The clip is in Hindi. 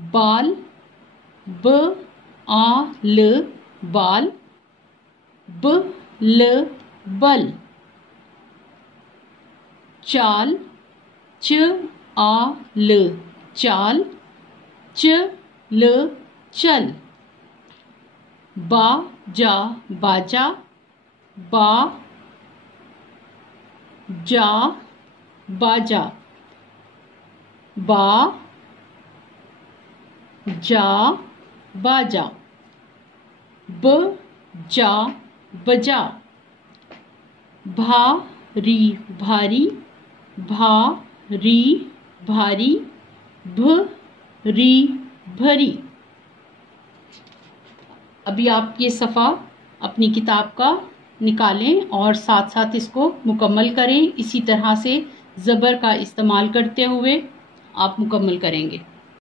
बाल, ब आ ल बाल, ब ल बल। चाल, च आ ल चाल, च ल चल। बा जा बाजा, बा जा बाजा, बा जा बाजा, ब जा बजा। भारी भारी, भारी भारी, भरी भरी। अभी आप ये सफ़ा अपनी किताब का निकालें और साथ साथ इसको मुकम्मल करें। इसी तरह से ज़बर का इस्तेमाल करते हुए आप मुकम्मल करेंगे।